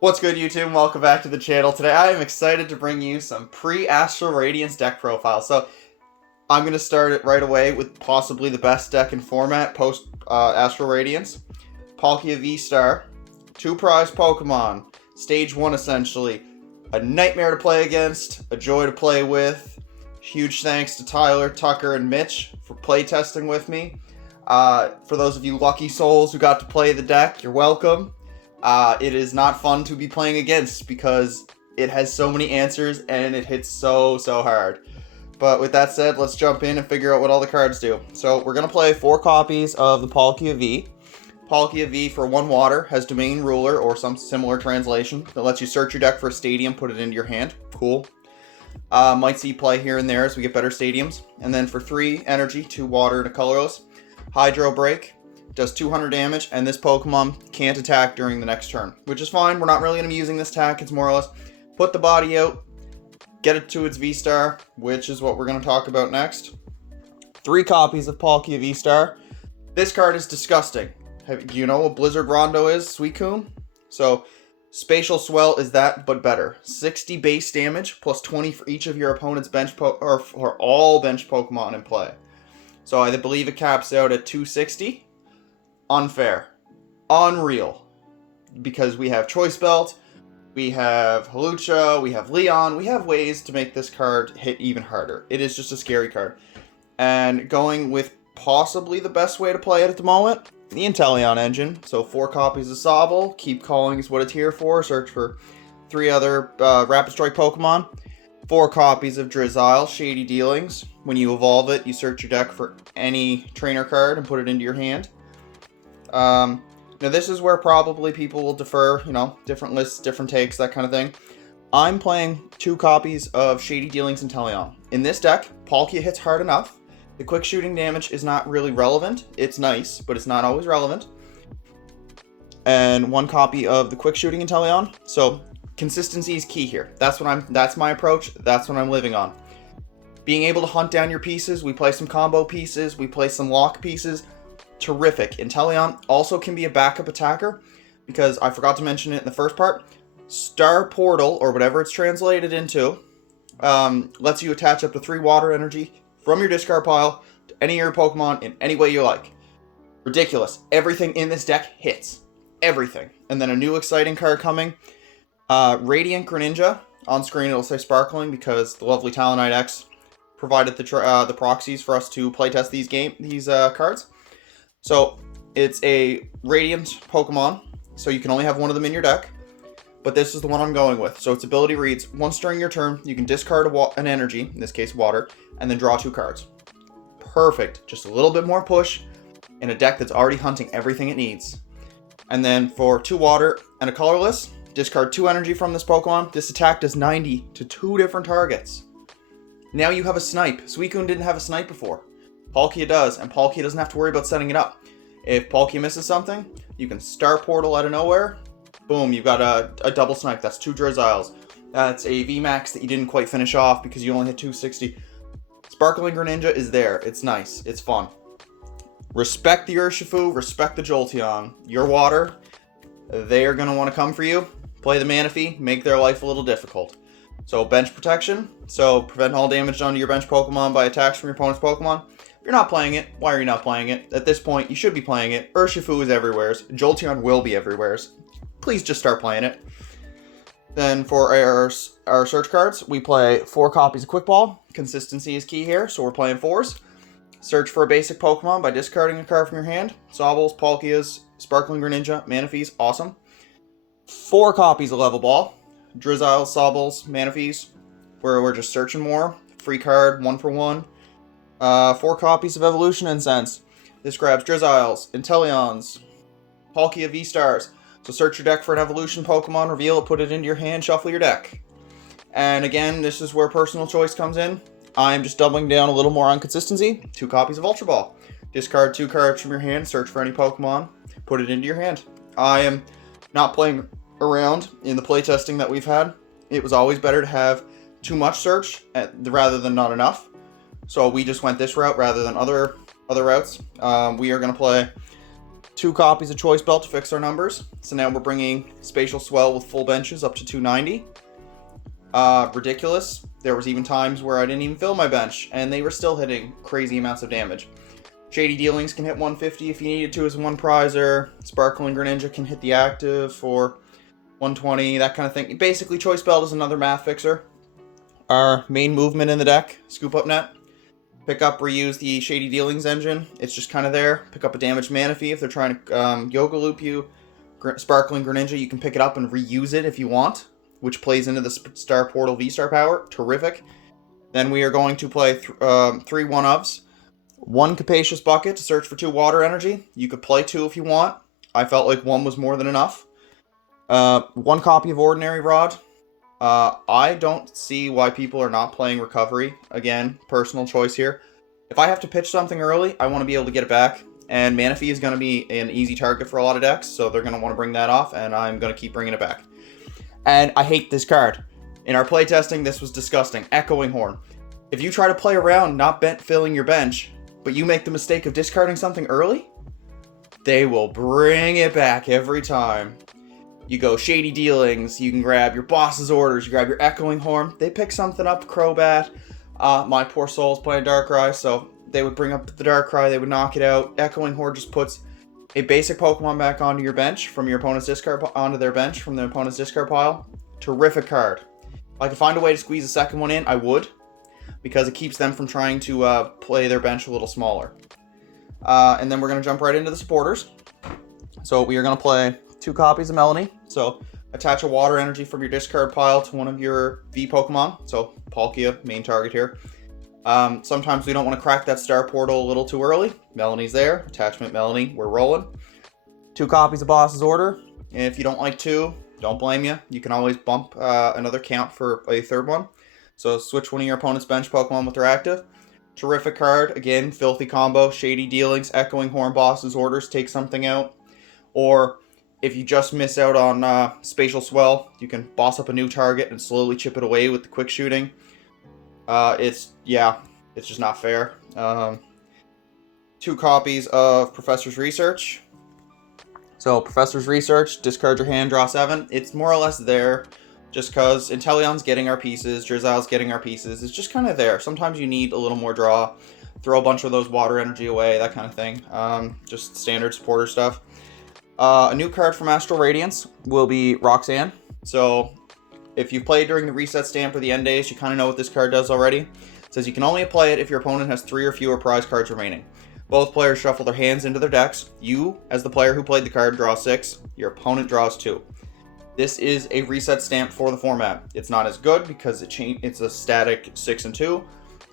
What's good, YouTube? Welcome back to the channel. Today I am excited to bring you some pre-Astral Radiance deck profiles. So I'm going to start it right away with possibly the best deck in format post Astral Radiance. Palkia VSTAR, 2 prize Pokemon, stage 1 essentially. A nightmare to play against, a joy to play with. Huge thanks to Tyler, Tucker, and Mitch for playtesting with me. For those of you lucky souls who got to play the deck, you're welcome. It is not fun to be playing against because it has so many answers and it hits so hard. But with that said, let's jump in and figure out what all the cards do. So we're going to play 4 copies of the Palkia V. Palkia V for 1 water has Domain Ruler or some similar translation that lets you search your deck for a stadium, put it into your hand. Cool. Might see play here and there as we get better stadiums. And then for 3 energy, 2 water and a colorless. Hydro Break. Does 200 damage, and this Pokemon can't attack during the next turn, which is fine. We're not really going to be using this attack. It's more or less put the body out, get it to its V-Star, which is what we're going to talk about next. 3 copies of Palkia VSTAR. This card is disgusting. Do you know what Blizzard Rondo is, Suicune? So, Spatial Swell is that, but better. 60 base damage, plus 20 for each of your opponent's bench or for all bench Pokemon in play. So I believe it caps out at 260. Unfair. Unreal. Because we have Choice Belt, we have Hawlucha, we have Leon, we have ways to make this card hit even harder. It is just a scary card. And going with possibly the best way to play it at the moment, the Intellion engine. So 4 copies of Sobble, Keep Calling is what it's here for, search for 3 other Rapid Strike Pokemon. 4 copies of Drizzile, Shady Dealings. When you evolve it, you search your deck for any trainer card and put it into your hand. Now this is where probably people will defer, different lists, different takes, that kind of thing. I'm playing 2 copies of Shady Dealings Intellion. In this deck, Palkia hits hard enough. The quick shooting damage is not really relevant. It's nice, but it's not always relevant. And 1 copy of the quick shooting Intellion. So consistency is key here. That's my approach. That's what I'm living on. Being able to hunt down your pieces. We play some combo pieces. We play some lock pieces. Terrific. Intellion also can be a backup attacker because I forgot to mention it in the first part. Star Portal, or whatever it's translated into, lets you attach up to 3 water energy from your discard pile to any of your Pokemon in any way you like. Ridiculous. Everything in this deck hits. Everything. And then a new exciting card coming. Radiant Greninja. On screen it'll say Sparkling because the lovely TaloniteX provided the proxies for us to playtest these cards. So, it's a Radiant Pokemon, so you can only have 1 of them in your deck, but this is the one I'm going with. So its ability reads, once during your turn, you can discard an energy, in this case water, and then draw 2 cards. Perfect. Just a little bit more push in a deck that's already hunting everything it needs. And then for 2 water and a colorless, discard 2 energy from this Pokemon. This attack does 90 to 2 different targets. Now you have a snipe. Suicune didn't have a snipe before. Palkia does, and Palkia doesn't have to worry about setting it up. If Palkia misses something, you can Star Portal out of nowhere. Boom, you've got a double snipe. That's 2 Drizziles. That's a VMAX that you didn't quite finish off because you only hit 260. Sparkling Greninja is there. It's nice. It's fun. Respect the Urshifu. Respect the Jolteon. Your water, they are going to want to come for you. Play the Manaphy. Make their life a little difficult. So bench protection. So prevent all damage done to your bench Pokemon by attacks from your opponent's Pokemon. If you're not playing it, why are you not playing it? At this point, you should be playing it. Urshifu is everywheres. Jolteon will be everywheres. Please just start playing it. Then for our search cards, we play 4 copies of Quick Ball. Consistency is key here, so we're playing 4s. Search for a basic Pokemon by discarding a card from your hand. Sobbles, Palkias, Sparkling Greninja, Manaphy's, awesome. 4 copies of Level Ball. Drizzile, Sobbles, Manaphy's, where we're just searching more. Free card, 1 for 1. 4 copies of Evolution Incense. This grabs Drizziles, Intellions, Palkia VSTARs. So search your deck for an evolution Pokemon, reveal it, put it into your hand, shuffle your deck. And again, this is where personal choice comes in. I'm just doubling down a little more on consistency. 2 copies of Ultra Ball. Discard 2 cards from your hand, search for any Pokemon, put it into your hand. I am not playing around in the playtesting that we've had. It was always better to have too much search rather than not enough. So we just went this route rather than other routes. We are going to play 2 copies of Choice Belt to fix our numbers. So now we're bringing Spatial Swell with full benches up to 290. Ridiculous. There was even times where I didn't even fill my bench, and they were still hitting crazy amounts of damage. Shady Dealings can hit 150 if you needed to as one prizer. Sparkling Greninja can hit the active for 120, that kind of thing. Basically, Choice Belt is another math fixer. Our main movement in the deck, Scoop Up Net. Pick up, reuse the Shady Dealings engine. It's just kind of there. Pick up a damaged Manaphy if they're trying to Yoga Loop you. Sparkling Greninja, you can pick it up and reuse it if you want, which plays into the Star Portal V-Star power. Terrific. Then we are going to play 3 1-ofs. 1 Capacious Bucket to search for 2 water energy. You could play 2 if you want. I felt like 1 was more than enough. 1 copy of Ordinary Rod. I don't see why people are not playing Recovery. Again, personal choice here. If I have to pitch something early, I want to be able to get it back. And Manaphy is going to be an easy target for a lot of decks, so they're going to want to bring that off, and I'm going to keep bringing it back. And I hate this card. In our playtesting, this was disgusting. Echoing Horn. If you try to play around not filling your bench, but you make the mistake of discarding something early, they will bring it back every time. You go Shady Dealings, you can grab your Boss's Orders, you grab your Echoing Horn. They pick something up, Crobat. My poor soul's playing Darkrai, so they would bring up the Darkrai, they would knock it out. Echoing Horn just puts a basic Pokemon back onto your bench from your opponent's discard, onto their bench from their opponent's discard pile. Terrific card. If I could find a way to squeeze a second one in, I would, because it keeps them from trying to play their bench a little smaller. And then we're going to jump right into the supporters. So we are going to play 2 copies of Melanie. So attach a water energy from your discard pile to one of your V Pokemon. So Palkia, main target here. Sometimes we don't want to crack that Star Portal a little too early. Melanie's there. Attachment Melanie, we're rolling. 2 copies of Boss's Order. If you don't like 2, don't blame you. You can always bump another count for a 3rd one. So switch one of your opponent's bench Pokemon with their active. Terrific card. Again, filthy combo. Shady Dealings, Echoing Horn, Boss's Orders, take something out. Or if you just miss out on Spatial Swell, you can boss up a new target and slowly chip it away with the quick shooting. It's just not fair. 2 copies of Professor's Research. So Professor's Research, discard your hand, draw 7. It's more or less there just because Intellion's getting our pieces, Drizzle's getting our pieces. It's just kind of there. Sometimes you need a little more draw, throw a bunch of those water energy away, that kind of thing. Just standard supporter stuff. A new card from Astral Radiance will be Roxanne. So if you've played during the reset stamp or the end days, you kind of know what this card does already. It says you can only play it if your opponent has 3 or fewer prize cards remaining. Both players shuffle their hands into their decks. You, as the player who played the card, draw 6. Your opponent draws 2. This is a reset stamp for the format. It's not as good because it's a static 6 and 2.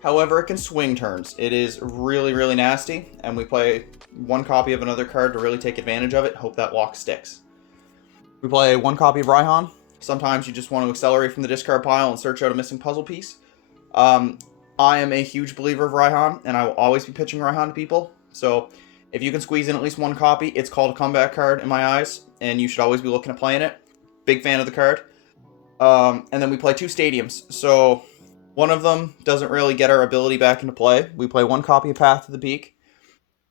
However, it can swing turns. It is really, really nasty, and we play 1 copy of another card to really take advantage of it. Hope that lock sticks. We play 1 copy of Raihan. Sometimes you just want to accelerate from the discard pile and search out a missing puzzle piece. I am a huge believer of Raihan, and I will always be pitching Raihan to people. So if you can squeeze in at least 1 copy, it's called a comeback card in my eyes, and you should always be looking at playing it. Big fan of the card. And then we play 2 stadiums. So one of them doesn't really get our ability back into play. We play 1 copy of Path to the Peak.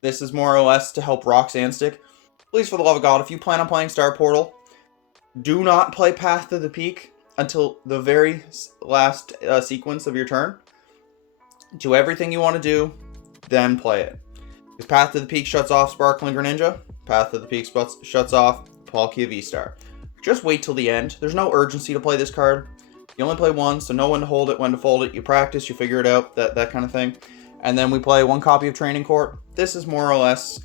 This is more or less to help Roxanne stick. Please, for the love of God, if you plan on playing Star Portal, do not play Path to the Peak until the very last sequence of your turn. Do everything you want to do, then play it. Because Path to the Peak shuts off Sparkling Greninja. Path to the Peak shuts off Palkia VSTAR. Just wait till the end. There's no urgency to play this card. You only play once, so know when to hold it, when to fold it. You practice, you figure it out, that kind of thing. And then we play 1 copy of Training Court. This is more or less,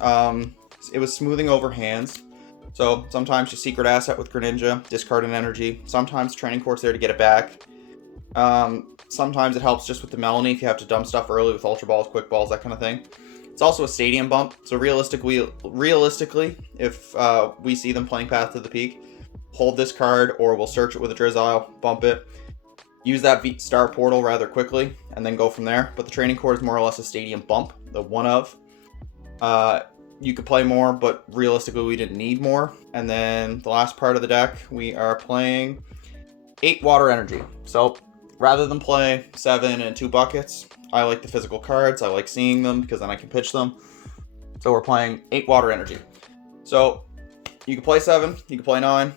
it was smoothing over hands. So sometimes you secret asset with Greninja, discard an energy. Sometimes Training Court's there to get it back. Sometimes it helps just with the Melanie if you have to dump stuff early with Ultra Balls, Quick Balls, that kind of thing. It's also a stadium bump, so realistically, if we see them playing Path to the Peak, hold this card, or we'll search it with a Drizzile, bump it, use that Star Portal rather quickly, and then go from there. But the Training Court is more or less a stadium bump, the 1-of. You could play more, but realistically we didn't need more. And then the last part of the deck, we are playing 8 water energy. So rather than play 7 and 2 buckets, I like the physical cards. I like seeing them because then I can pitch them. So we're playing 8 water energy. So you can play 7, you can play 9.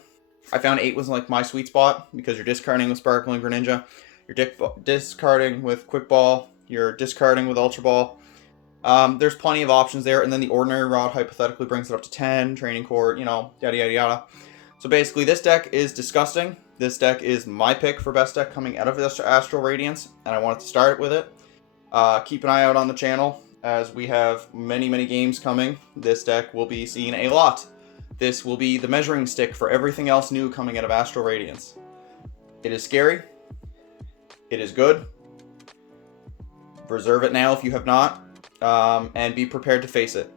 I found 8 was like my sweet spot because you're discarding with Sparkling Greninja, you're discarding with Quick Ball, you're discarding with Ultra Ball. There's plenty of options there, and then the Ordinary Rod hypothetically brings it up to 10, Training Court, you know, yada yada yada. So basically, this deck is disgusting. This deck is my pick for best deck coming out of this Astral Radiance, and I wanted to start with it. Keep an eye out on the channel, as we have many, many games coming. This deck will be seen a lot. This will be the measuring stick for everything else new coming out of Astral Radiance. It is scary. It is good. Reserve it now if you have not. And be prepared to face it.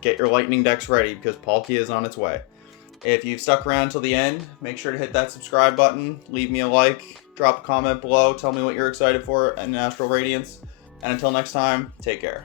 Get your lightning decks ready because Palkia is on its way. If you've stuck around till the end, make sure to hit that subscribe button, leave me a like, drop a comment below, tell me what you're excited for in Astral Radiance, and until next time, take care.